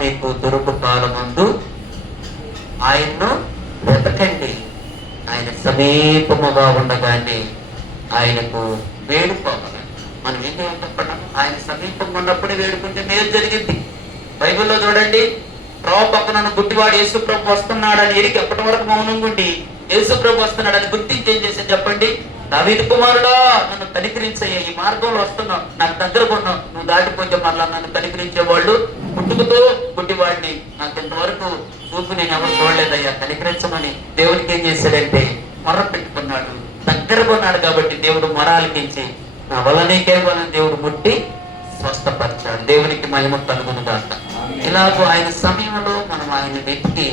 మీకు దొరుకు కాలమందు ఆయన్ను వెతకండి. ఆయన సమీపముగా ఉండగానే ఆయనకు వేడుకోవాలి. మనం ఏం చెప్పడం, ఆయన సమీపంగా ఉన్నప్పుడే వేడుకుంటే మేలు జరిగింది. బైబిల్లో చూడండి, త్రోవ పక్కన గుడ్డివాడు యేసుప్రభు వస్తున్నాడని ఎరిగి ఎప్పటి వరకు మౌనంగా ఉండి యేసుప్రభు వస్తున్నాడని గుర్తించి ఏం చేసి చెప్పండి, దావీదు కుమారుడా నన్ను కనికరించయ్యా, ఈ మార్గంలో వస్తున్నావు, నాకు దగ్గర కొన్నావు, నువ్వు దాటిపోతే మరలా నన్ను కనికరించే వాళ్ళు పుట్టుకుతో గుడ్డివాడిని, నాకు ఇంతవరకు చూపు నేను ఎవరు చూడలేదయ్యా, కనికరించమని దేవునికి ఏం చేశాడంటే మొర్ర పెట్టుకున్నాడు. దగ్గర కొన్నాడు కాబట్టి దేవుడు మొర ఆలకించి నా వలనీకే వాళ్ళని దేవుడు ముట్టి స్వస్థపరిచాడు. దేవునికి మహిమ కలుగును గాక. ఇలాగూ ఆయన సమయంలో మనం ఆయన వెతికి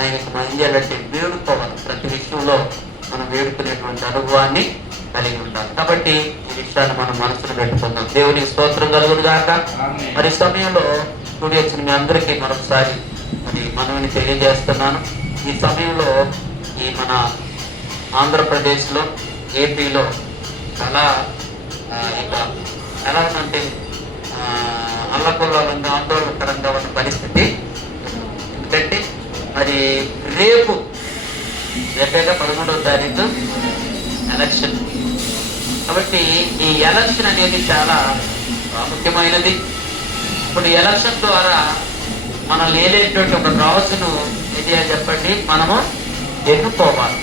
ఆయనకు మనం చేయాలంటే వేడుకోవాలి. ప్రతి విషయంలో మనం వేడుకునేటువంటి అనుభవాన్ని కలిగి ఉండాలి. కాబట్టి ఈ విషయాన్ని మనం మనసులో పెట్టుకుందాం. దేవునికి స్తోత్రం కలుగును గాక. మరి సమయంలో కూడి వచ్చిన మీ అందరికీ మరొకసారి మరి మనల్ని తెలియజేస్తున్నాను. ఈ సమయంలో ఈ మన ఆంధ్రప్రదేశ్లో, ఏపీలో చాలా ఇక ఎలా ఉందంటే అల్లకొల్లాలంగా ఆందోళనకరంగా ఉన్న పరిస్థితి. ఎందుకంటే మరి రేపు 13వ తారీఖు ఎలక్షన్. కాబట్టి ఈ ఎలక్షన్ అనేది చాలా ప్రాముఖ్యమైనది. ఇప్పుడు ఎలక్షన్ ద్వారా మనం లేనటువంటి ఒక రాజును ఏం చేయాలి చెప్పండి, మనము ఎన్నుకోవాలి.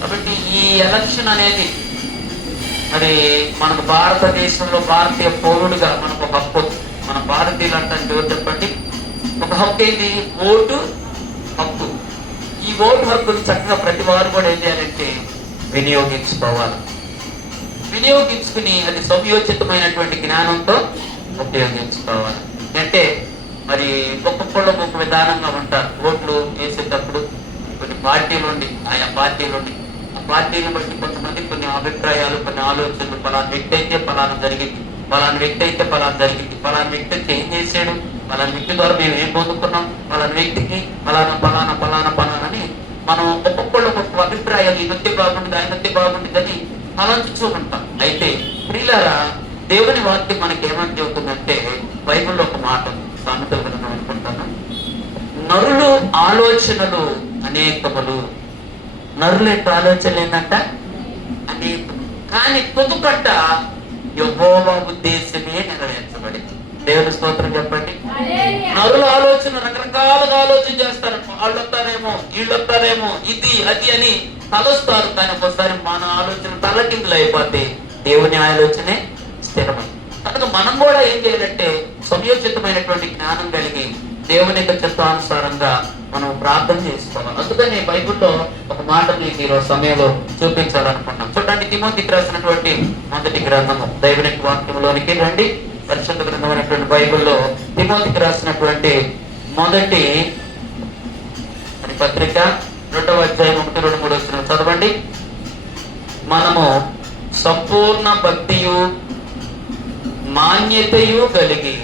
కాబట్టి ఈ ఎలక్షన్ అనేది మరి మనకు భారతదేశంలో భారతీయ పౌరుడిగా మనకు ఒక హక్కు. మన భారతీయులు అంటే చెప్పండి, ఒక హక్కు ఏంటి, ఓటు హక్కు. ఈ ఓటు హక్కుని చక్కగా ప్రతి వారు కూడా ఏం చేయాలంటే వినియోగించుకోవాలి. వినియోగించుకుని అది సమయోచితమైనటువంటి జ్ఞానంతో ఉపయోగించుకోవాలి. అంటే మరి ఒక్కొక్కళ్ళు ఒక్కొక్క విధానంగా ఉంటారు. ఓట్లు వేసేటప్పుడు కొన్ని పార్టీలు ఉండి, ఆయా పార్టీలు ఉండి, ఆ పార్టీని బట్టి కొంతమంది కొన్ని అభిప్రాయాలు, కొన్ని ఆలోచనలు, పలానా వ్యక్తి అయితే పలానా జరిగింది, పలానా వ్యక్తి అయితే పలానా జరిగింది, పలానా వ్యక్తి అయితే ఏం చేశాడు, పలానా వ్యక్తి ద్వారా మేము ఏం పొందుకున్నాం, పలానా వ్యక్తికి పలానా పలానా పలానా పలానా అని మనం ఒక్కొక్కళ్ళు ఒక్కొక్క అభిప్రాయాలు, ఈ వ్యక్తి బాగుంటుంది, ఆయన వ్యక్తి బాగుంటుంది అని ఆలోచిస్తూ ఉంటాం. అయితే ప్రియులారా, దేవుని వాక్యం మనకి ఏమని చెబుతుందంటే, బైబిల్లో ఒక మాట సామెతలు విన్నాం అనుకుంటాను, నరులు ఆలోచనలు అనేకములు. నరుల యొక్క ఆలోచనలు ఏంటంట అనేకము, కానీ తుదుకట్ట యెహోవా ఉద్దేశమే నెరవేర్చబడింది. దేవుని స్తోత్రం చెప్పండి. నరుల ఆలోచన రకరకాలుగా ఆలోచన చేస్తారు. వాళ్ళు వస్తారేమో, వీళ్ళు వస్తారేమో, ఇది అది అని తలొస్తారు. కానీ ఒకసారి మన ఆలోచన తలకిందులు అయిపోతే దేవుని ఆలోచనే స్థిరమై. కనుక మనం కూడా ఏం చేయాలంటే సమయోచితమైనటువంటి జ్ఞానం కలిగి దేవుని యొక్క చిత్తానుసారంగా మనం ప్రార్థన చేసుకోవాలి. అందుకని బైబిల్లో ఒక మాట మీకు ఈరోజు సమయంలో చూపించాలనుకున్నాం. చూడండి, తిమోతికి రాసినటువంటి మొదటి గ్రంథము, దేవుని వాక్యంలోనికి రండి. పరిశుద్ధ గ్రంథం అనేటువంటి బైబిల్లో తిమోతికి రాసినటువంటి మొదటి పత్రిక 2వ అధ్యాయం 1, 2, 3 వచనం చదవండి. మనము సంపూర్ణ భక్తియు మాన్యతయు కలిగి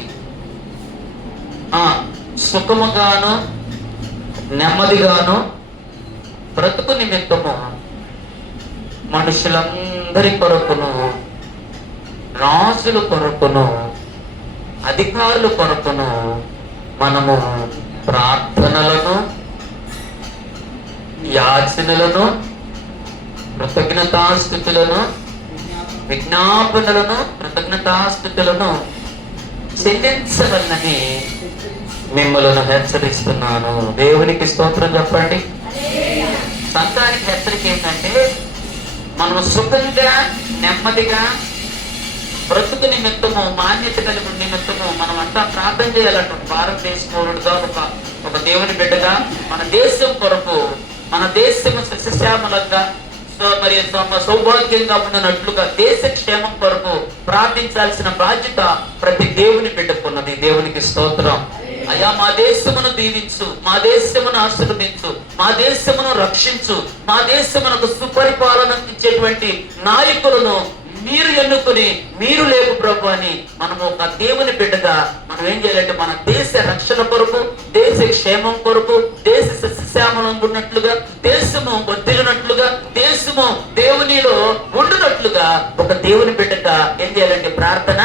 సుఖముగాను నెమ్మదిగాను బ్రతుకు నిమిత్తము మనుషులందరి కొరకును, రాజుల కొరకును, అధికారుల కొరకును మనము ప్రార్థనలను, యాచనలను, కృతజ్ఞతాస్తుతులను, విజ్ఞాపనలను, కృతజ్ఞతాస్తుతులను చెల్లించవలనని మిమ్మల్ని హెచ్చరిస్తున్నాను. దేవునికి స్తోత్రం చెప్పండి. సంతానికి హెచ్చరిక ఏంటంటే, మనం సుఖంగా నెమ్మదిగా బ్రతుకు నిమిత్తము, మాన్యత కలిగి నిమిత్తము మనం అంతా ప్రార్థన చేయాలంట. భారతదేశ పౌరుడుగా, ఒక దేవుని బిడ్డగా మన దేశం కొరకు, మన దేశము సస్యశ్యామలంగా మరి సౌభాగ్యంగా ఉన్నట్లుగా దేశ క్షేమం కొరకు ప్రార్థించాల్సిన బాధ్యత ప్రతి దేవుని బిడ్డకున్నది. దేవునికి స్తోత్రం. అయ్యా, మా దేశమును దీవించు, మా దేశమును ఆశీర్వదించు, మా దేశమును రక్షించు, మా దేశమునకు సుపరిపాలన ఇచ్చేటువంటి నాయకులను మీరు ఎన్నుకుని మీరు లేవు ప్రభు అని మనము ఒక దేవుని బిడ్డగా మనం ఏం చేయాలంటే మన దేశ రక్షణ కొరకు, దేశ క్షేమం కొరకు, దేశ సస్యశ్యామలం ఉన్నట్లుగా, దేశము వర్ధిల్లినట్లుగా, దేశము దేవునిలో ఉండునట్లుగా ఒక దేవుని బిడ్డగా ఏం చేయాలంటే ప్రార్థన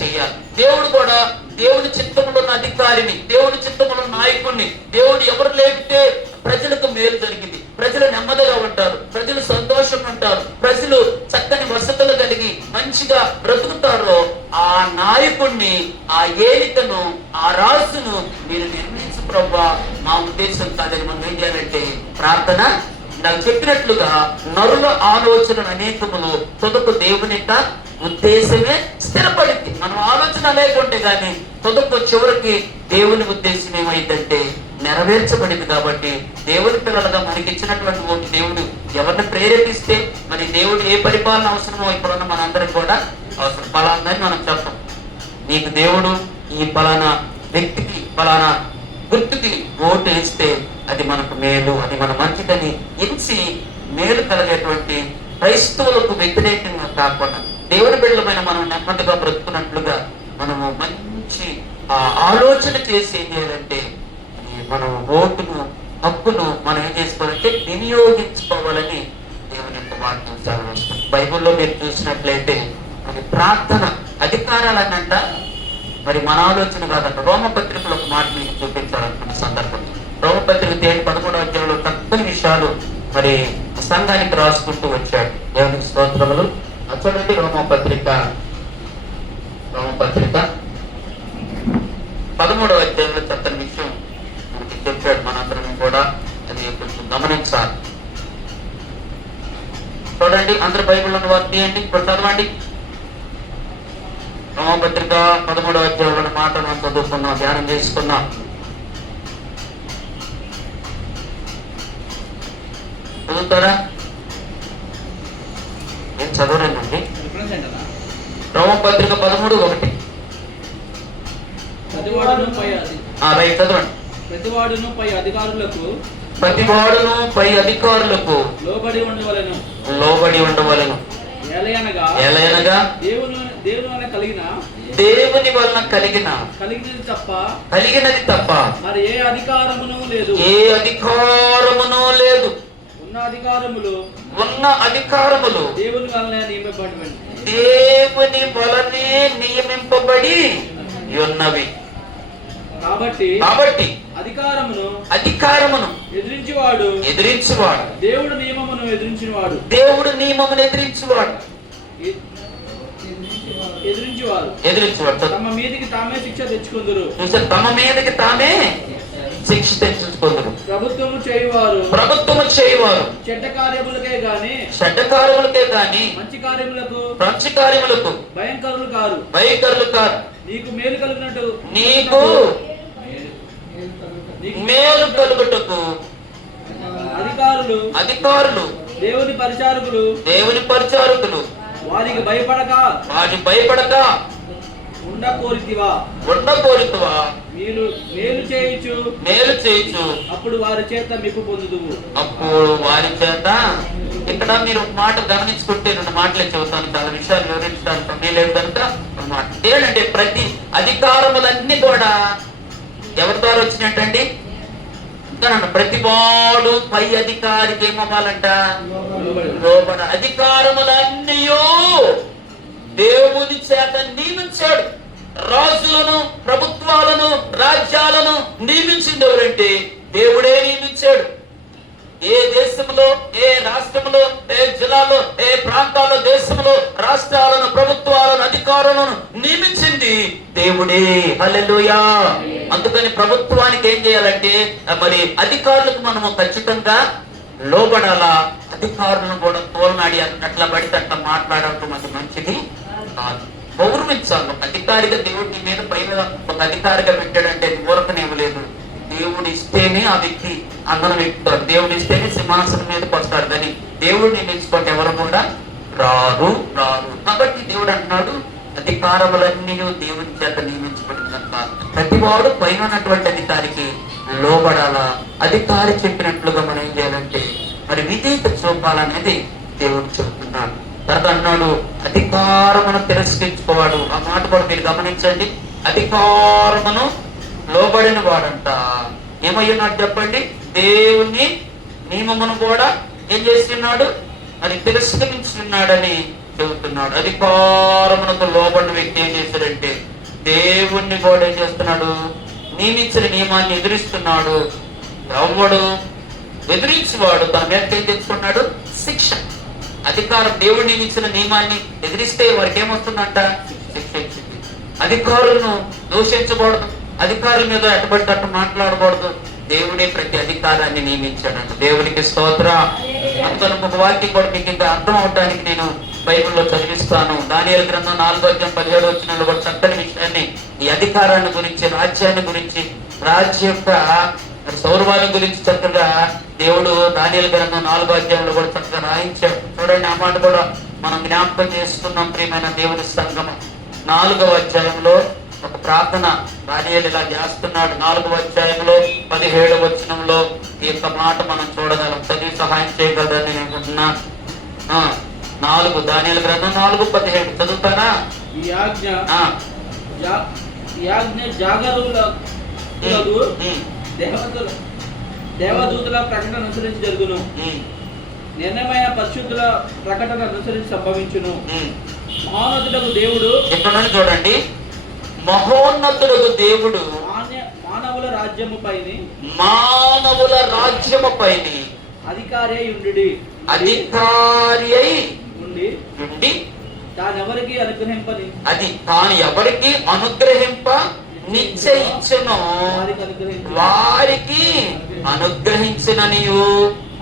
చేయాలి. దేవుడు కూడా దేవుని చిత్తంలో ఉన్న అధికారి అధికారిని, దేవుడి చిత్తములో నాయకుడిని. దేవుడు ఎవరు లేపితే ప్రజలకు మేలు జరిగింది, ప్రజలు నెమ్మదిగా ఉంటారు, ప్రజలు సంతోషంగా ఉంటారు, ప్రజలు చక్కని వసతులు కలిగి మంచిగా బ్రతుకుతారో ఆ నాయకుడిని, ఆ ఏలికను, ఆ రాజును మీరు నిర్మించు ప్రభువా. మా ఉద్దేశం కాదని మనం ఏం చేయాలంటే ప్రార్థన. నాకు చెప్పినట్లుగా నరుల ఆలోచనలు అనేకములు తొదకు దేవుని యొక్క ఉద్దేశమే స్థిరపడింది. మనం ఆలోచన లేకుంటే గాని తొదకు చివరికి దేవుని ఉద్దేశం ఏమైందంటే నెరవేర్చబడింది. కాబట్టి దేవుని పిల్లలుగా మనకి ఇచ్చినటువంటి ఓటు దేవుడు ఎవరిని ప్రేరేపిస్తే మరి దేవుడు ఏ పరిపాలన అవసరమో ఇప్పుడున్న మనందరం కూడా అవసరం. పలాందని మనం చెప్పం. నీకు దేవుడు ఈ పలానా వ్యక్తికి పలానా గుర్తుకి ఓటు వేస్తే అది మనకు మేలు, అది మన మంచిదని ఎంచి మేలు కలిగేటువంటి క్రైస్తవులకు వ్యతిరేకంగా కాకుండా దేవుని బిడ్డలమైన మనం నెమ్మదిగా బ్రతుకున్నట్లుగా మనము మంచి ఆలోచన చేసి ఏం చేయాలంటే మనం ఓటును, హక్కును మనం ఏం చేసుకోవాలంటే వినియోగించుకోవాలని దేవుని యొక్క వాక్యం సెలవిస్తుంది. బైబిల్లో మీరు చూసినట్లయితే మరి ప్రార్థన అధికారాలనంట మరి మన ఆలోచన కాదంట. రోమపత్రికలో ఒక మాట మీకు చూపించాలనుకున్న సందర్భం. రోమపత్రిక 13వ అధ్యాయంలో తక్కువ విషయాలు మరి సంఘానికి రాసుకుంటూ వచ్చాడు. దేవునికి స్తోత్రములు. చూడండి రోమపత్రిక 13వ అధ్యాయంలో చక్కని విషయం మనకి చెప్పాడు. మనందరం కూడా అది కొంచెం గమనించాలి. చూడండి, అందరు బైబిల్ ఉన్న వారు తీయండి, ఇప్పుడు చదవండి. రోమపత్రిక 13వ అధ్యాయంలో మాటలు మనం చదువుకున్నాం, ధ్యానం చేసుకున్నాం. చదువుతారా? నేను చదవలేనండి. రోమపత్రిక 13:1. రైట్, చదవండి. ప్రతివాడును పై అధికారులకు లోబడి ఉండవలెను. ఎలయనగా దేవుని వలన కలిగినది తప్ప మరి ఏ అధికారమును లేదు. ఉన్న అధికారములు దేవుని వలనే నియమింపబడి ఉన్నవి. కాబట్టి అధికారమును ఎదిరించువాడు దేవుడు నియమమును ఎదిరించువాడు తమ మీదకి తామే శిక్ష తెచ్చుకుందరు. ప్రభుత్వము చేయువారు చెడ్డ కార్యములకే గాని మంచి కార్యములకు భయంకరులు కారు. నీకు మేలు కలిగినట్టు మేలు కలుగుటకు అధికారులు దేవుని పరిచారకులు వారికి భయపడక ఉండకోరితివా మీరు మేలు చేయుచు అప్పుడు వారి చేత మీకు పొందుదువు. ఇక్కడ మీరు ఒక మాట గమనించుకుంటే 2 మాటలే చెబుతాను, చాలా విషయాలు వివరించడానికి సమయం కనుక ఏంటంటే ప్రతి అధికారములన్నీ కూడా ఎవరి ద్వారా వచ్చినట్టండి? ప్రతి వాడు పై అధికారికి ఏమవ్వాలంట? లోబడ. అధికారములన్నీ దేవుని చేత నియమించాడు. రాజులను, ప్రభుత్వాలను, రాజ్యాలను నియమించింది ఎవరంటే దేవుడే నియమించాడు. ఏ దేశంలో, ఏ రాష్ట్రంలో, ఏ జిల్లాలో, ఏ ప్రాంతాల్లో, దేశంలో రాష్ట్రాలను, ప్రభుత్వాలను, అధికారులను నియమించింది దేవుడే. హల్లెలూయా. అందుకని ప్రభుత్వానికి ఏం చేయాలంటే మరి అధికారులకు మనము ఖచ్చితంగా లోబడాలా. అధికారులను కూడా తోలనాడి అట్లా పడితే అట్లా మాట్లాడటం అది మంచిది కాదు. గౌరవించాలి. అధికారిగా దేవుడి మీద పైన ఒక అధికారిగా పెట్టాడంటే ఊరకనివ్వలేదు. దేవుడు ఇస్తేనే ఆ వ్యక్తి అందరం ఎక్కుతాడు. దేవుడు ఇస్తేనే సింహాసనం మీదకి వస్తాడు. కానీ దేవుడిని నిలుచుకుంటే ఎవరు కూడా రారు. కాబట్టి దేవుడు అంటున్నాడు అధికారములన్నీ దేవుని చేత నియమించబడింది కనుక ప్రతివాడు పైన ఉన్నటువంటి అధికారికి లోబడాలా. అధికారి చెప్పినట్లుగా మనం ఏం చేయాలంటే మరి విధేయత చూపాలనేది దేవుడు చెబుతున్నాడు. తర్వాత అన్నాడు అధికారమును తిరస్కరించుకోవాడు. ఆ మాట కూడా మీరు గమనించండి. అధికారమును లోబడిన వాడంట ఏమయ్యున్నాడు చెప్పండి? దేవుని నియమమును కూడా ఏం చేస్తున్నాడు? మరి తిరస్కరించున్నాడని చెబుతున్నాడు. అధికారమునకు లోబడిన వ్యక్తి ఏం చేశాడంటే దేవుణ్ణి కూడా ఏం చేస్తున్నాడు? నియమించిన నియమాన్ని ఎదిరిస్తున్నాడు, ఎవడు ఎదిరించేవాడు తన మీద ఏం తెచ్చుకున్నాడు? శిక్ష. అధికారం, దేవుడు నియమించిన నియమాన్ని ఎదిరిస్తే వారికి ఏమొస్తుందంట? శిక్ష ఇచ్చింది. అధికారులను దూషించకూడదు, అధికారుల మీద ఎటబడ్డట్టు మాట్లాడకూడదు. దేవుడే ప్రతి అధికారాన్ని నియమించాడంట. దేవునికి స్తోత్ర. అందుకని ఒక వాక్యం కూడా మీకు ఇంకా అర్థం అవడానికి నేను బైబిల్లో చదివిస్తాను. దానియేలు గ్రంథం 4:17 కూడా చక్కని విషయాన్ని, ఈ అధికారాన్ని గురించి, రాజ్యాన్ని గురించి, రాజ్య యొక్క సౌరవాన్ని గురించి చక్కగా దేవుడు దానియేలు గ్రంథం 4 కూడా చక్కగా రాయించాడు. చూడండి, ఆ మాట కూడా మనం జ్ఞాపకం చేసుకున్నాం. ప్రియమైన దేవుని సంగమ 4 ఒక ప్రార్థన దానియేలు ఇలా చేస్తున్నాడు. 4:17 ఈ యొక్క మాట మనం చూడగలం. చదివి సహాయం చేయగలరని నేను అనుకుంటున్నా. 4 దానియేలు గ్రంథం 4:17 చదువుతారా? ఈ ఆజ్ఞ జాగరులకు దేవదూతుల ప్రకటన అనుసరించి జరుగును, నిర్ణయమైన పరిశుద్ధుల ప్రకటన అనుసరించి సంభవించును. మహోన్నతుడకు దేవుడు, ఇక్కడ చూడండి, మహోన్నతుడకు దేవుడు మానవుల రాజ్యముపైని అధికారి అయి ఉండి తాను ఎవరికి అనుగ్రహింప నిశ్చయించును వారికి అనుగ్రహించిననియు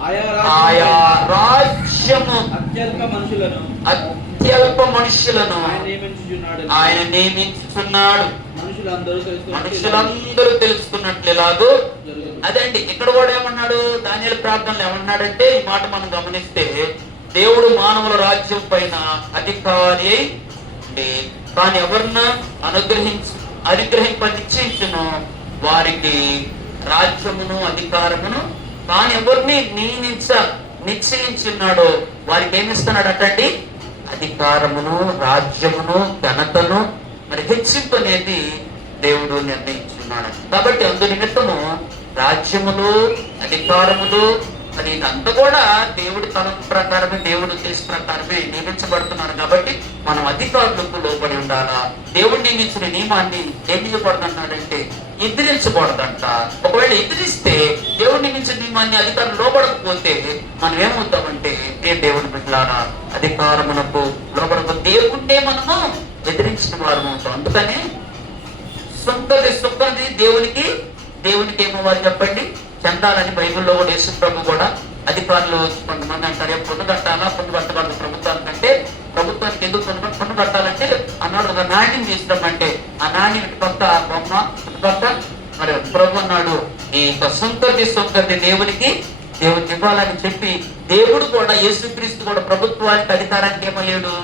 ఆయా రాజ్యము అత్యల్ప మనుషులను ఆయన నియమించుచున్నాడు. మనుషులందరూ తెలుసుకున్నట్లేలాగూ అదండి. ఇక్కడ కూడా ఏమన్నాడు? దానియేలు ప్రార్థనలు ఏమన్నాడంటే, ఈ మాట మనం గమనిస్తే, దేవుడు మానవుల రాజ్యం పైన అధికారి అయి తాను ఎవరిని అనుగ్రహింప నిశ్చయించును వారికి రాజ్యమును అధికారమును తాను ఎవరిని నిశ్చయించున్నాడో వారికి ఏమిస్తున్నాడు అటండి? అధికారమును, రాజ్యమును, ఘనతను, మరి హెచ్చింపు అనేది దేవుడు నిర్ణయించున్నాడు. కాబట్టి అందు నిమిత్తము రాజ్యములు, అధికారములు, మరి ఇదంతా కూడా దేవుడి తలం ప్రకారమే, దేవుడు ఉద్దేశ ప్రకారమే నియమించబడుతున్నారు. కాబట్టి మనం అధికారులకు లోబడి ఉండాలా. దేవుడు నియమించిన నియమాన్ని ఏం చేయబడుతున్నాడంటే ఎదిరించకూడదంట. ఒకవేళ ఎదిరిస్తే, దేవుడు నియమించిన నియమాన్ని అధికారులు లోబడకపోతే మనం ఏమవుతామంటే, దేవుని బిడ్డలారా, అధికారమునకు లోబడకు దేవుడే మనము ఎదిరించిన వారు అవుతాం. అందుకని సొంతది దేవునికి ఏమో వారు చెప్పండి చెందాలని బైబిల్లో కూడా యేసు ప్రభు కూడా అధికారులు కొంతమంది అంటారు, పొన్ను కట్టాలా, పొన్ను కట్టబడదు ప్రభుత్వానికంటే, ప్రభుత్వానికి ఎందుకు పొన్ను కట్టాలంటే అన్నాడు ఒక నాణ్యం తీసుకురమ్మంటే ఆ నాణ్యం ఇటుపక్క బొమ్మ ఇటుపక్క మరి ప్రభు అన్నాడు, ఈ సొంతది దేవునికి ఇవ్వాలని చెప్పి దేవుడు కూడా యేసుక్రీస్తు కూడా ప్రభుత్వానికి అధికారానికి ఏమయ్యాడు?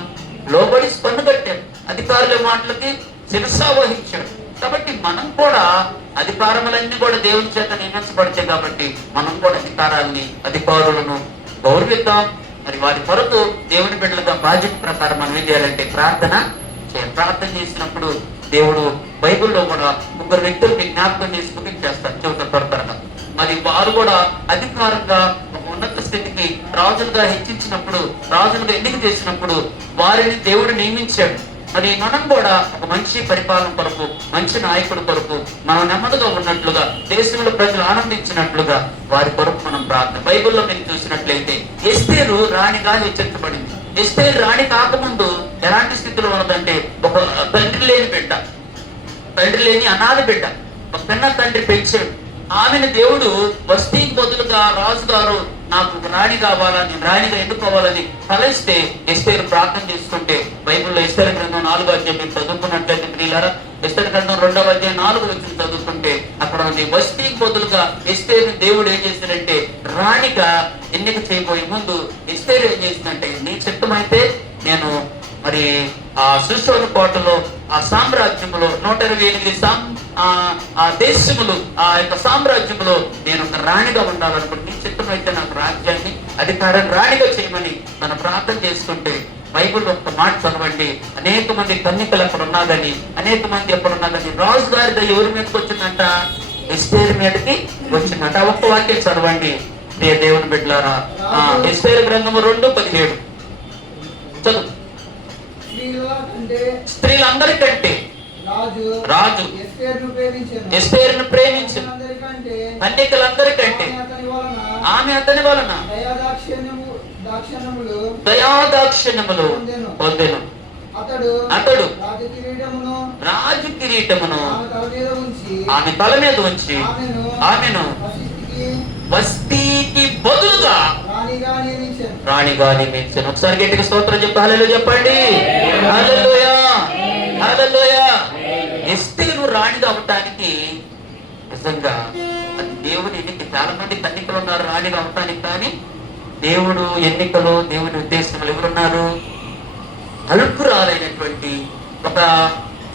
లోబడి పన్ను కట్టాడు. అధికారుల మాటలకి శిరసా వహించాడు. కాబట్టి మనం కూడా అధికారములన్నీ కూడా దేవుని చేత నియమించబడతాయి. కాబట్టి మనం కూడా అధికారులను గౌరవిద్దాం. మరి వారి కొరకు దేవుని బిడ్డలుగా బాధ్యత ప్రకారం మనం ఏం చేయాలంటే ప్రార్థన చేసినప్పుడు దేవుడు బైబిల్లో కూడా 3 వ్యక్తులకి జ్ఞాపకం చేసుకుని చేస్తారు త్వరగా. మరి వారు కూడా అధికారంగా ఒక ఉన్నత స్థితికి రాజులుగా హెచ్చించినప్పుడు, రాజులుగా ఎన్నిక చేసినప్పుడు వారిని దేవుడు నియమించాడు. మరి మనం కూడా ఒక మంచి పరిపాలన కొరకు, మంచి నాయకుడి కొరకు మనం నెమ్మదిగా ఉన్నట్లుగా, దేశంలో ప్రజలు ఆనందించినట్లుగా వారి కొరకు మనం ప్రార్థన. బైబిల్లో మీరు చూసినట్లయితే ఎస్తేరు రాణిగా హెచ్చరించబడింది. ఎస్తేరు రాణి కాకముందు ఎలాంటి స్థితిలో ఉన్నదంటే, ఒక తండ్రి లేని అనాథ బిడ్డ, ఒక పిన్న తండ్రి పెంచాడు. ఆమెను దేవుడు వస్తీకి బదులుగా రాజుగారు నాకు రాణి కావాలా, నేను రాణిగా ఎన్నుకోవాలని తలస్తే ఎస్తేరు ప్రార్థన చేసుకుంటే, బైబిల్లో ఎస్తేరు గ్రంథం 4 మీరు చదువుకున్నట్లయితే ప్రియులారా, ఎస్తేరు గ్రంథం 2 చదువుకుంటే అక్కడ ఉంది, వస్తీకి బదులుగా ఎస్తేరు దేవుడు ఏం చేశాడంటే రాణిగా ఎన్నిక చేయబోయే ముందు ఎస్తేరు ఏం చేసిందంటే, నీ చిత్తమైతే నేను మరి ఆ సుషోను కోటలో, ఆ సామ్రాజ్యంలో 128 ఆ దేశములు, ఆ యొక్క సామ్రాజ్యంలో నేను ఒక రాణిగా ఉండాలనుకుంటే, నీ చిత్తమైతే నాకు రాజ్యాన్ని, అధికారాన్ని రాణిగా చేయమని తన ప్రార్థన చేసుకుంటే, బైబిల్లో ఒక మాట చదవండి, అనేక మంది కన్నికలు అక్కడ ఉన్నాదని, అనేక మంది ఎక్కడ ఉన్నాదని రాజు గారి దయ ఎవరి మీదకి వచ్చిందంట? ఎస్తేరు మీదకి వచ్చిందంట. ఒక్క వాక్యం చదవండి ప్రియ దేవుని బిడ్డలారా. ఎస్తేరు గ్రంథము 2:17 చదువు. స్త్రీలందరికంటే రాజు ఎస్తేరును ప్రేమించు కన్యకలందరికంటే ఆమె అతని వలన దయాదాక్షిణ్యములు పొందెను. అతడు రాజు కిరీటమును ఆమె తల మీద ఉంచి ఆమెను వస్తీకి బదులుగా రాణిగా నియమించాను. ఒకసారి గట్టిగా స్తోత్రం చెప్పి హల్లెలూయా చెప్పండి. హల్లెలూయా హల్లెలూయా. ఎస్తేరు రాణిగా అవటానికి నిజంగా అది దేవుని ఎన్నిక. చాలా మంది కన్యకలు ఉన్నారు రాణిగా అవటానికి, కానీ దేవుడు ఎన్నికలు, దేవుని ఉద్దేశములు ఎవరున్నారు? అల్పురాలైనటువంటి, ఒక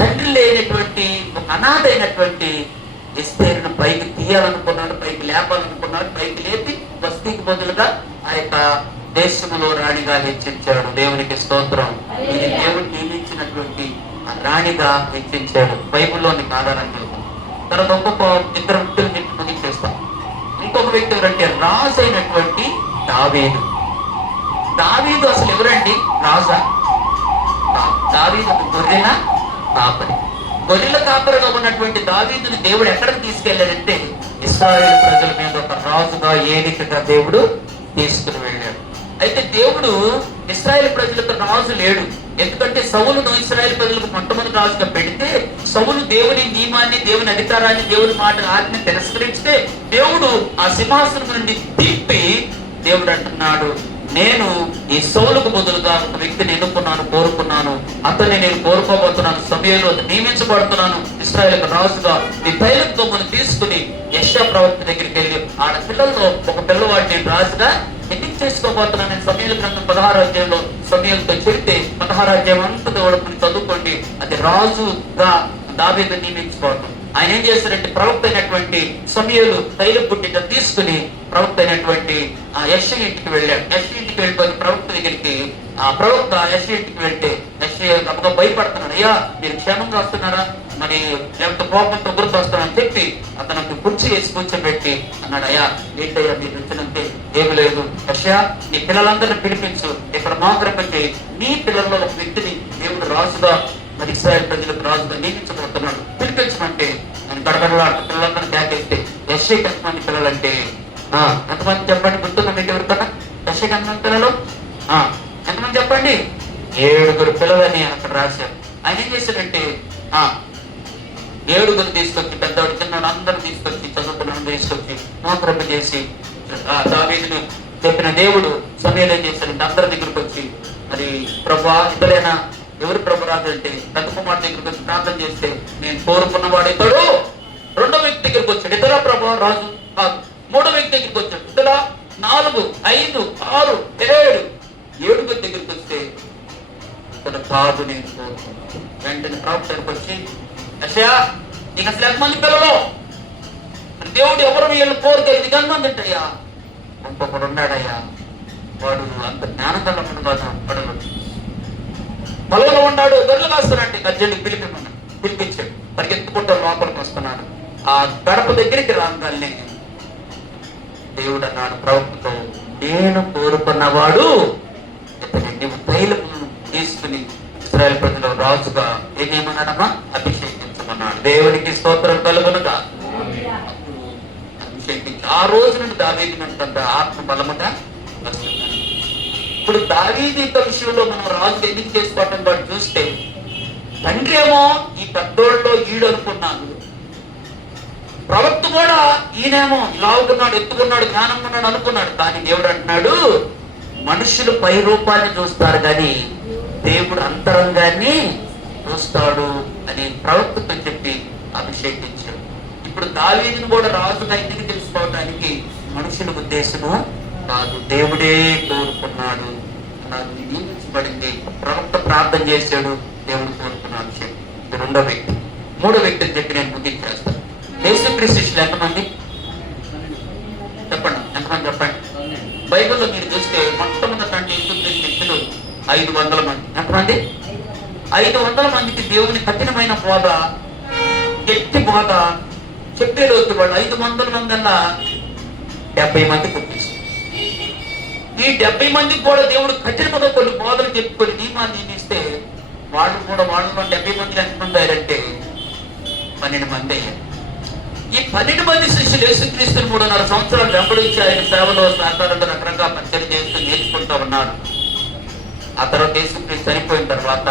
తండ్రి లేనటువంటి, ఒక అనాథ అయినటువంటి ఎస్తేరును పైకి తీయాలనుకున్నాడు, పైకి లేపాలనుకున్నాడు. పైకి లేపి వస్తీకి బదులుగా ఆ యొక్క దేశంలో రాణిగా హెచ్చించాడు. దేవునికి స్తోత్రం. ఇది దేవుడు నియమించినటువంటి రాణిగా హెచ్చించాడు. బైబిల్లోని ఆధారంగా. తర్వాత ఒక్కొక్క ఇద్దరు వ్యక్తులు ముగించేస్తాం. ఇంకొక వ్యక్తి ఎవరంటే రాజు అయినటువంటి దావీదు. దావీదు అసలు ఎవరండి? రాజా? దావీదు ఒక గొర్రెల కాపరి. గొర్రెల కాపరిగా ఉన్నటువంటి దావీదుని దేవుడు ఎక్కడికి తీసుకెళ్లాడంటే ఇశ్రాయేలు ప్రజల మీద ఒక రాజుగా, ఏలికగా దేవుడు తీసుకుని వెళ్ళాడు. అయితే దేవుడు ఇశ్రాయేలు ప్రజలకు రాజు లేడు. ఎందుకంటే సౌలును ఇశ్రాయేలు ప్రజలకు మొట్టమొదటి రాజుగా పెడితే సౌలు దేవుని నియమాన్ని, దేవుని అధికారాన్ని, దేవుని మాట ఆజ్ఞ తిరస్కరిస్తే దేవుడు ఆ సింహాసనం నుండి తిప్పి దేవుడు అంటున్నాడు, నేను ఈ సౌలుకు బదులుగా ఒక వ్యక్తిని ఎన్నుకున్నాను, కోరుకున్నాను. అతన్ని నేను కోరుకోబోతున్నాను, సమయంలో నియమించబడుతున్నాను ఇశ్రాయేలు రాజుగా. ఈ తైలంతో మనం తీసుకుని యెషయా ప్రవక్త దగ్గరికి వెళ్ళి ఆడ పిల్లల్లో ఒక పిల్లవాడిని నేను రాజుగా ఎన్నిక చేసుకోబోతున్నాను. నేను సమయాల గ్రంథం 16వ అధ్యాయంలో సమయంతో చెబితే 16వ అధ్యాయం అంతా దేవుడు చదువుకోండి. అది రాజుగా దావీదు నియమించుకోవడం. ఆయన ఏం చేశారంటే ప్రవక్త అయినటువంటి సమయలు తైలం పుట్టిన తీసుకుని ప్రవక్త అయినటువంటి ఆ యెషయా ఇంటికి వెళ్ళాడు. యెషయా ఇంటికి వెళ్ళిపోయి ప్రవక్త దగ్గరికి ఆ ప్రవక్త యెషయా ఇంటికి వెళ్తే యెషయా గబగబా భయపడుతున్నాడు. అయ్యా మీరు క్షేమంగా వస్తున్నారా, మరి లేకపోతే కోపంతో గుర్తు వస్తానని చెప్పి అతనికి కుర్చీ వేసి కూర్చోబెట్టి అన్నాడు, అయ్యా ఏంటయ్యా మీరు వచ్చినంతే ఏమి లేదు, యెషయా నీ పిల్లలందరినీ పిలిపించు, ఇక్కడ మోకరింప చేయి. నీ పిల్లల్లో ఒక వ్యక్తిని దేవుడు రాజుగా, మరి ఇశ్రాయేలు ప్రజలకు రాజుగా నియమించబోతున్నాడు, పిలిపించమంటే నేను గడగడలాడు పిల్లలందరూ కేకేస్తే యెషయాకి ఎంతమంది పిల్లలంటే ఎంతమంది చెప్పండి? గుర్తున్నా మీకు ఎవరికన్నా? యెషయాకి ఎంతమంది పిల్లలు? ఎంతమంది చెప్పండి? 7 పిల్లలని అక్కడ రాశారు. ఆయన ఏం చేశాడంటే 7 తీసుకొచ్చి, పెద్దవాడు చిన్నవాడు అందరూ తీసుకొచ్చి, చదువుకున్న తీసుకొచ్చి మోకరింప చేసి దావీదును చెప్పిన దేవుడు సమయాలు ఏం చేశాడంటే అందరి దగ్గరికి వచ్చి, మరి ప్రభువా ఇద్దరైనా ఎవరు ప్రభు రాజు అంటే పెద్ద కుమార్ దగ్గరికి వచ్చి ప్రార్థన చేస్తే నేను కోరుకున్నవాడు ఇతడు. రెండో వ్యక్తి దగ్గరికి వచ్చాడు, ఇతర ప్రభు రాజు కాదు. మూడో వ్యక్తి దగ్గరికి వచ్చాడు, ఇతర 4, 5, 6, 7 దగ్గరికి వస్తే ఇతడు కాదు నేను కోరుకున్నాను. వెంటనే ప్రవక్తకు వచ్చి, యెషయా నీకు అసలు ఎంతమంది పిల్లలు? దేవుడు ఎవరు వీళ్ళు కోరుకోలేదు ఎంతమంది అంటయ్యా? ఇంకొకడు ఉన్నాడయ్యా, వాడు అంత జ్ఞానం కలమని కాదు, వాడు పొలంలో ఉన్నాడు, గొర్రెలు కాస్తున్నాడు. గజ్జెండికి పిలిపించాడు. పరిగెత్తుకుంటూ లోపలికి వస్తున్నాడు. ఆ గడప దగ్గరికి రాగానే దేవుడు అన్నాడు ప్రవక్తతో, నేను కోరుకున్నవాడు ఇతని. నువ్వు తైలము తీసుకుని ఇశ్రాయేలు ప్రజలు రాజుగా ఏమన్నాడమ్మా? అభిషేకించమన్నాడు. దేవునికి స్తోత్రం కలుగునుగా. అభిషేకించి ఆ రోజు నుండి దావీదునంత ఆత్మ బలముగా వస్తుంది. ఇప్పుడు దావీదు యొక్క విషయంలో మనం రాజు ఎందుకు చేసుకోవటం వాడు చూస్తే, తండ్రి ఏమో ఈ పెద్దోళ్ళలో ఈడు అనుకున్నాడు, ప్రవక్త కూడా ఈయనేమో లావుకున్నాడు, ఎత్తుకున్నాడు, జ్ఞానం ఉన్నాడు అనుకున్నాడు. కానీ దేవుడు అంటున్నాడు, మనుషులు పై రూపాన్ని చూస్తారు కానీ దేవుడు అంతరంగాన్ని చూస్తాడు అని ప్రవక్తతో చెప్పి అభిషేకించాడు. ఇప్పుడు దావీదును కూడా రాజుగా ఎందుకు తెలుసుకోవడానికి మనుషుల ఉద్దేశము కాదు, దేవుడే కోరుకున్నాడు. నాకు నియమించబడింది. ప్రవక్త ప్రార్థన చేశాడు, దేవుడు కోరుకున్నాడు. ఇది రెండో వ్యక్తి. మూడో వ్యక్తిని చెప్పి నేను ముగించేస్తాను. యేసుక్రీస్తు శిష్యులు ఎంతమంది చెప్పండి? ఎంతమంది చెప్పండి? బైబిల్లో మీరు చూస్తే మొట్టమొదటి యేసుక్రీస్తు శిష్యులు 500 మంది. ఎంతమంది? 500 మందికి దేవుని కఠినమైన బోధ, గట్టి బోధ చెప్పేలోకి వాళ్ళు 500 మందల్లా 70 మంది పంపిస్తారు. ఈ 70 మందికి కూడా దేవుడు కఠినంగా కొన్ని బోధలు చెప్పుకొని నియమాన్ని నియమిస్తే వాళ్ళు కూడా 70 మంది ఎంతమంది అయ్యారంటే 12 మంది అయ్యారు. ఈ 12 మంది శిష్యులు యేసుక్రీస్తుని 3.5 సంవత్సరాలు వెంబడించి ఆయన సేవలో సహకారంగా రకరకాల పరిచయం చేస్తూ నేర్చుకుంటూ ఉన్నారు. ఆ తర్వాత యేసుక్రీస్తు చనిపోయిన తర్వాత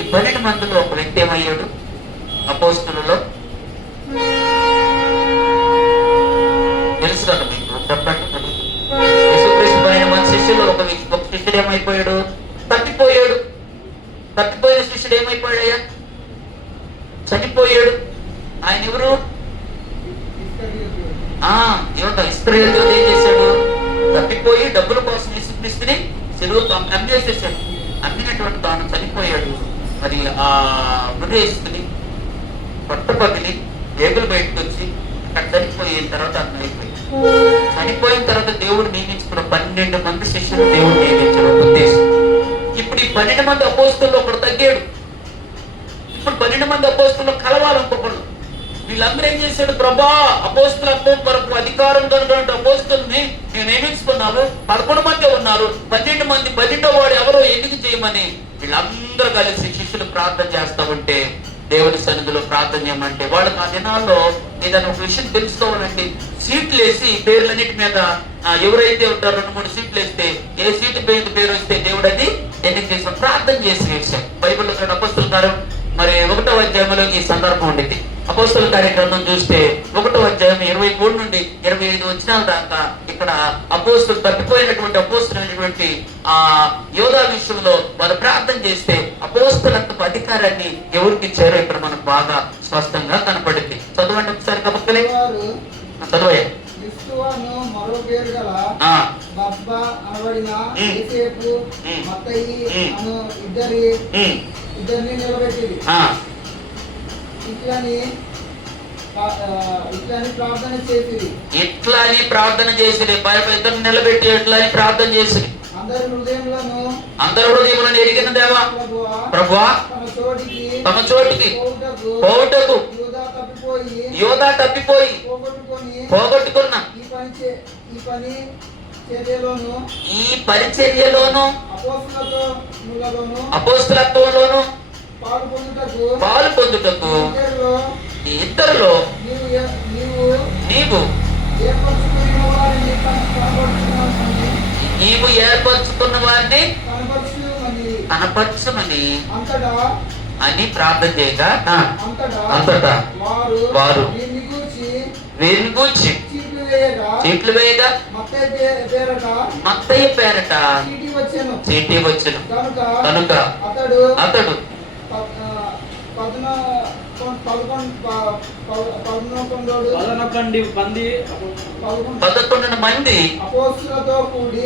ఈ 12 మందిలో ఒక వ్యక్తి ఏమయ్యాడు? అపోస్తలులలో తెలుసు కదా మీకు, చెప్పండి. యేసుక్రీస్తు 12 మంది శిష్యులు ఒక శిష్యుడు ఏమైపోయాడు? తప్పిపోయాడు. తప్పిపోయిన శిష్యుడు ఏమైపోయాడయ్యా? చనిపోయాడు. ఆయన ఎవరు? ఇస్కరియోతు ఏం చేశాడు? తప్పిపోయి డబ్బుల కోసం యేసుక్రీస్తుని సిలువకు అమ్మేసేసాడు. అమ్మినటువంటి తాను చనిపోయాడు. మరి ఆ హృదయస్తుని పట్టుపగిలి ఏగులు బయటకు వచ్చి అక్కడ చనిపోయిన తర్వాత అన్న అయిపోయింది. చనిపోయిన తర్వాత దేవుడు నియమించుకున్న 12 మంది శిష్యులు దేవుడు నియమించాడు ఉద్దేశం. ఇప్పుడు ఈ 12 మంది అపోస్తలులో ఒకడు తగ్గాడు. ఇప్పుడు 12 మంది అపోస్తలులో కలవాలనుకోకూడదు. వీళ్ళందరూ ఏం చేశాడు? ప్రభా, అపోస్తలత్వం కొరకు అధికారం కలిగిన అపోస్తలుని నేను నియమించుకున్నాను. 11 మంది ఉన్నారు. 12 మంది 12వ వాడు ఎవరో ఎన్నిక చేయమని వీళ్ళందరూ కలిసి శిష్యులు ప్రార్థన చేస్తా ఉంటే, దేవుడి సన్నిధిలో ప్రార్థన చేయమంటే వాళ్ళకి ఆ దినాల్లో ఏదైనా ఒక విషయం తెలుసుకోవాలంటే సీట్లు వేసి పేర్లన్నిటి మీద ఎవరైతే ఉంటారో 2-3 సీట్లు వేస్తే ఏ సీటు పేరు వస్తే దేవుడు అది ఎన్నిక చేసిన ప్రార్థన చేసి వేసాం. బైబిల్లో అపోస్తలున్నారు. మరి 1వ అధ్యాయంలో ఈ సందర్భం ఉండేది. అపోస్తల కార్యక్రమం చూస్తే 1వ అధ్యాయం 23 నుండి 25 వచనాల దాకా ఇక్కడ అపోస్తలు తప్పిపోయినటువంటి అపోస్తలైనటువంటి ఆ యోధా విషయంలో వారు ప్రార్థన చేస్తే అపోస్తలత్వపు అధికారాన్ని ఎవరికి ఇచ్చారో ఇక్కడ మనకు బాగా స్పష్టంగా కనపడింది. చదవండి ఒకసారి కబక్కలే చదవయ్యా. మరో పేరు గల బబ్బా అనబడిన యోసేపు మత్తయి అను ఇద్దరిని నిలబెట్టి ఇట్లని ప్రార్థన చేసి ఇద్దరు నిలబెట్టి ఎట్లని ప్రార్థన చేసి అందరి హృదయంలో ఎరిగిన దేవా ప్రభువా తమ చోటికి పోవుటకు యోధా తప్పిపోయి పోగొట్టుకున్న ఈ పరిచర్యలోను అపోస్తలత్వంలోను పాలు పొందుటకు ఇద్దరులో నీవు ఏర్పరచుకున్న వారిని కనపరచమని అని ప్రార్థన చేయగా అంతటా వారు వీరిని గూర్చి చీట్లు వేయగా మత్తయి పేరట చీటీ వచ్చెను. కనుక అతడు 11 మంది అపోస్తలులతో కూడి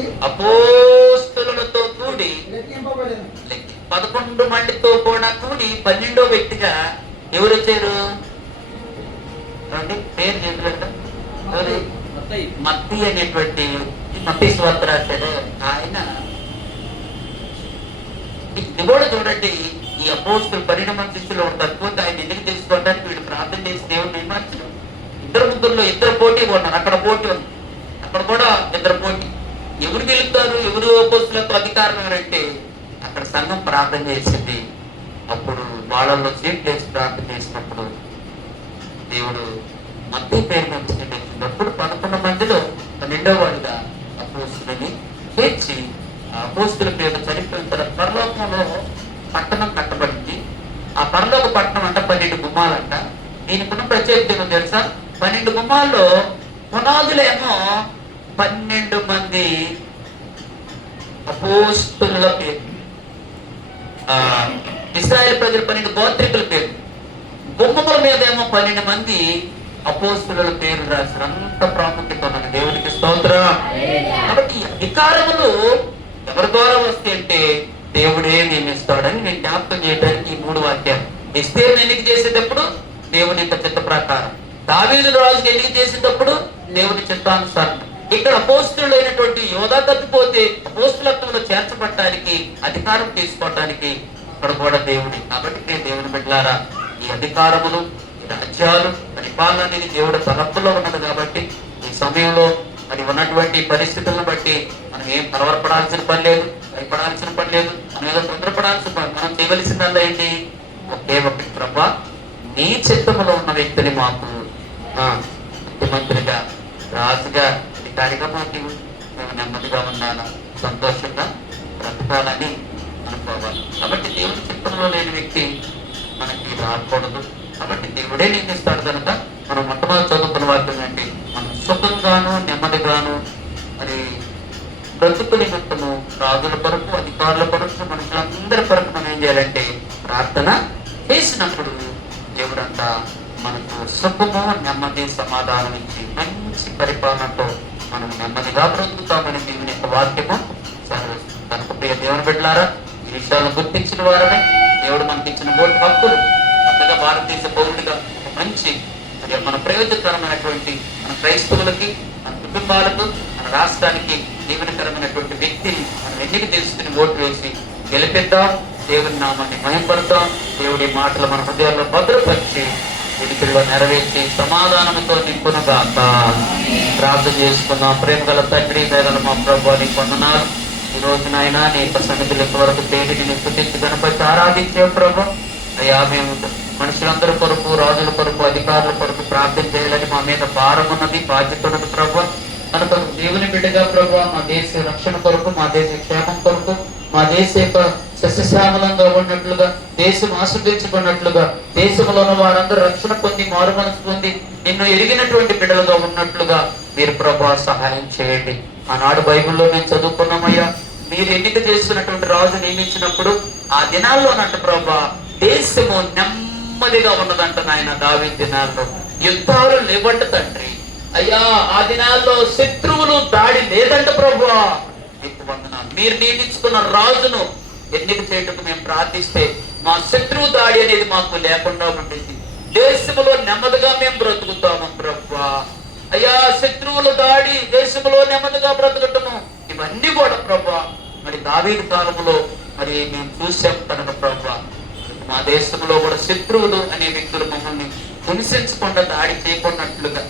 11 మందితో కూడా కూడి 12వ వ్యక్తిగా ఎవరు వచ్చారు? పేరు చెప్పలేదా? మత్తయి అనేటువంటి మత్తయి సువార్త రాశారు ఆయన. ఇది కూడా చూడండి, ఈ అపోస్తలు 12 మంది శిష్యులు తక్కువ ఆయన ఎందుకు తెలుసుకోవడానికి వీళ్ళు ప్రార్థన చేసి దేవుడు నిర్మార్చడం. 2-3 ఇద్దరు పోటీ ఉన్నారు. అక్కడ పోటీ ఉంది, అక్కడ కూడా ఇద్దరు పోటీ. ఎవరు గెలుపుతారు? ఎవరు అపోస్తలతో అధికారం ఎవరంటే అక్కడ సంఘం ప్రార్థన చేసింది. అప్పుడు వాళ్ళల్లో సీట్లు వేసి ప్రార్థన చేసినప్పుడు దేవుడు మత్తయి పేరు మంచినప్పుడు 11 మందిలో 12వ వాడిగా అపోస్తలుని చేర్చి ఆ అపోస్తల పేరు చనిపోయిన తర్వాత పరలోకంలో పట్టణం కట్టబడింది. ఆ పరలోక పట్టణం అంట 12 గుమ్మాలంట. దీనికి ప్రత్యేకత తెలుసా? 12 గుమ్మాల్లో పునాదులేమో 12 మంది అపోస్తలుల పేరు, ఇశ్రాయేలు ప్రజల 12 గోత్రికుల పేరు. గుమ్మముల మీద ఏమో 12 మంది అపోస్తలుల పేరు రాశారు. అంత ప్రాముఖ్యత ఉన్నది. దేవునికి స్తోత్రం. కాబట్టి అధికారములు ఎవరి ద్వారా వస్తాయి అంటే దేవుడే నియమిస్తాడని నేను జ్ఞాపకం చేయడానికి ఈ 3 వాక్యాలు. ఎస్తేరును ఎన్నిక చేసేటప్పుడు దేవుని యొక్క చిత్త ప్రకారం, దావీదు రాజుకి ఎన్నిక చేసేటప్పుడు దేవుని చిత్తానుసారం. ఇక్కడ అపోస్తలుడు అయినటువంటి యోధా తప్పిపోతే అపోస్తలత్వంలో చేర్చబడటానికి అధికారం తీసుకోవటానికి ఇక్కడ కూడా దేవుడి. కాబట్టి దేవుని బిడ్డలారా, ఈ అధికారములు, ఈ రాజ్యాలు, పరిపాలన అనేది దేవుడి తలపులో ఉన్నది. కాబట్టి ఈ సమయంలో మరి ఉన్నటువంటి పరిస్థితులను బట్టి మనం ఏం కలవరపడాల్సిన పని లేదు, భయపడాల్సిన పని లేదు, మనం ఏదో తొందరపడాల్సిన పని. మనం చేయవలసిందల్లా ఏంటి? ఒకే ఒకటి, ప్రభా నీ చిత్తములో ఉన్న వ్యక్తిని మాకు ముఖ్యమంత్రిగా, రాజుగా, అధికారిగా మాకు మేము నెమ్మదిగా ఉండాలా, సంతోషంగా బ్రతకాలని అనుకోవాలి. కాబట్టి దేవుని చిత్తంలో లేని వ్యక్తి మనకి రాకూడదు. కాబట్టి దేవుడే నిందిస్తాడు కనుక మనం మొట్టమొదటి చదువుకున్న వాక్యం ఏంటి? మనం సుఖంగాను నెమ్మదిగాను మరి బ్రతుకు నిమిత్తము రాజుల కొరకు, అధికారుల కొరకు, మనుషులందరి కొరకు మనం ఏం చేయాలంటే ప్రార్థన చేసినప్పుడు దేవుడంతా మనకు సుఖము, నెమ్మది, సమాధానం ఇచ్చి మంచి పరిపాలనతో మనం నెమ్మదిగా బ్రతుకుతామని దేవుని యొక్క వాక్యము సెలవిస్తుంది. కనుక ప్రియ దేవుని బిడ్డలారా, ఈ విషయాలను గుర్తించిన వారమే దేవుడు మనకి ఇచ్చిన ఓటు హక్కులు అంతగా భారతదేశ పౌరుడిగా మంచి మరి మన ప్రయోజనకరమైనటువంటి మన క్రైస్తవులకి, మన కుటుంబాలకు, మన రాష్ట్రానికి దీవెనకరమైనటువంటి వ్యక్తిని మనం ఎన్నిక తెలుసుకుని ఓటు వేసి గెలిపిద్దాం. దేవుని నామాన్ని మహిమపడతాం. దేవుడి మాటలు మన హృదయాల్లో భద్రపరిచి విడుదలలో నెరవేర్చి సమాధానంతో నింపునుగాక. ప్రార్థన చేసుకుందాం. ప్రేమ గల తండ్రి, దయగల మా ప్రభువా, నీకు వందనాలు. ఈ రోజునైనా నీ యొక్క సన్నిధులు ఇంతవరకు తేడిని నీ స్తుతించి గణపతి ఆరాధించే ప్రభు. అయ్యా, మేము మనుషులందరి కొరకు, రాజుల కొరకు, అధికారుల కొరకు ప్రార్థన చేయాలని మా మీద భారం ఉన్నది, బాధ్యత ఉన్నది ప్రభు. కనుక దేవుని బిడ్డగా ప్రభు, మా దేశ రక్షణ కొరకు, మా దేశ క్షేమం కొరకు, మా దేశ యొక్క సస్యశ్యామలంగా ఉన్నట్లుగా, దేశం ఆస్వాదించుకున్నట్లుగా, దేశంలో ఉన్న వారందరూ రక్షణ పొంది, మారు మనసు పొంది, నిన్ను ఎరిగినటువంటి బిడ్డలుగా ఉన్నట్లుగా మీరు ప్రభు సహాయం చేయండి. ఆనాడు బైబిల్లో మేము చదువుకున్నామయ్యా, మీరు ఎన్నిక చేస్తున్నటువంటి రాజు నియమించినప్పుడు ఆ దినాల్లోనంట ప్రభా దేశము నెమ్మదిగా ఉన్నదంట నాయన. దావీదు దినాల్లో యుద్ధాలు లేవంట తండ్రి. అయ్యా, ఆ దినాల్లో శత్రువులు దాడి లేదంట ప్రభువా. మీకు వందనాలు. మీరు నియమించుకున్న రాజును ఎన్నిక చేయటకు మేము ప్రార్థిస్తే మా శత్రువు దాడి అనేది మాకు లేకుండా ఉండేది. దేశంలో నెమ్మదిగా మేము బ్రతుకుతాము ప్రభువా. అయ్యా, శత్రువుల దాడి, దేశంలో నెమ్మదిగా బ్రతకటము, ఇవన్నీ కూడా ప్రభువా మరి దావీదు కాలంలో మరి మేము చూసాం కనుక ప్రభువా, మా దేశంలో కూడా శత్రువులు అనే వ్యక్తులు మమ్మల్ని హింసించకుండా దాడి చేయకున్నట్లుగా,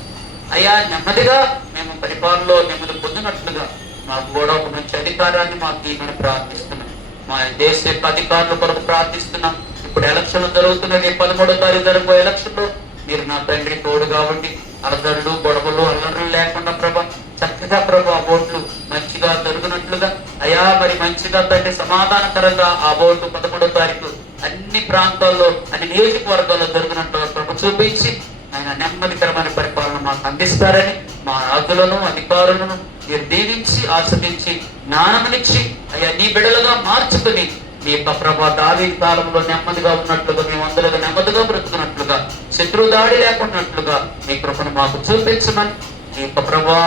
అయ్యా నెమ్మదిగా మేము పరిపాలనలో నెమ్మది పొందినట్లుగా మాకు కూడా ఒక మంచి అధికారాన్ని మాకు ఇవ్వమని ప్రార్థిస్తున్నాం. మా దేశ యొక్క అధికారుల కొరకు ప్రార్థిస్తున్నాం. ఇప్పుడు ఎలక్షన్లు జరుగుతున్నది. 13వ తారీఖు జరగబోయే ఎలక్షన్ లో మీరు నా తండ్రి తోడుగా ఉండి అలజడులు, గొడవలు, అల్లర్లు లేకుండా ప్రభా చక్కగా ప్రభా ఓట్లు మంచిగా జరుగునట్లుగా, అయ్యా మరి మంచిగా తండ్రి సమాధానకరంగా ఆ ఓటు 11వ తారీఖు అన్ని ప్రాంతాల్లో, అన్ని నియోజకవర్గాల్లో జరుగునట్లుగా ప్రభు చూపించి ఆయన నెమ్మదికరమైన పరిపాలన మాకు అందిస్తారని, మా రాజులను, అధికారులను మీరు దీవించి, ఆస్వాదించి, జ్ఞానమునిచ్చి అయ్యా నీ బిడలుగా మార్చుకుని మీ యొక్క ప్రభా దావీదు కాలంలో నెమ్మదిగా ఉన్నట్లుగా, మేము అందరిగా నెమ్మదిగా బ్రతుకున్నట్లుగా, శత్రు దాడి లేకున్నట్లుగా మీ కృపను మాకు చూపించమని, మీ యొక్క ప్రభా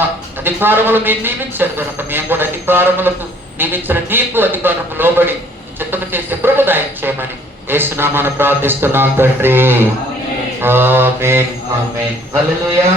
అధికారములు మీరు నియమించారు కనుక మేము కూడా అధికారములకు నియమించిన నీకు అధికారము లోబడి చిత్తము చేసే ప్రభు దయ చేయమని యేసునామమున ప్రార్థిస్తున్నాం తండ్రి. ఆమేన్. ఆమేన్. హల్లెలూయా.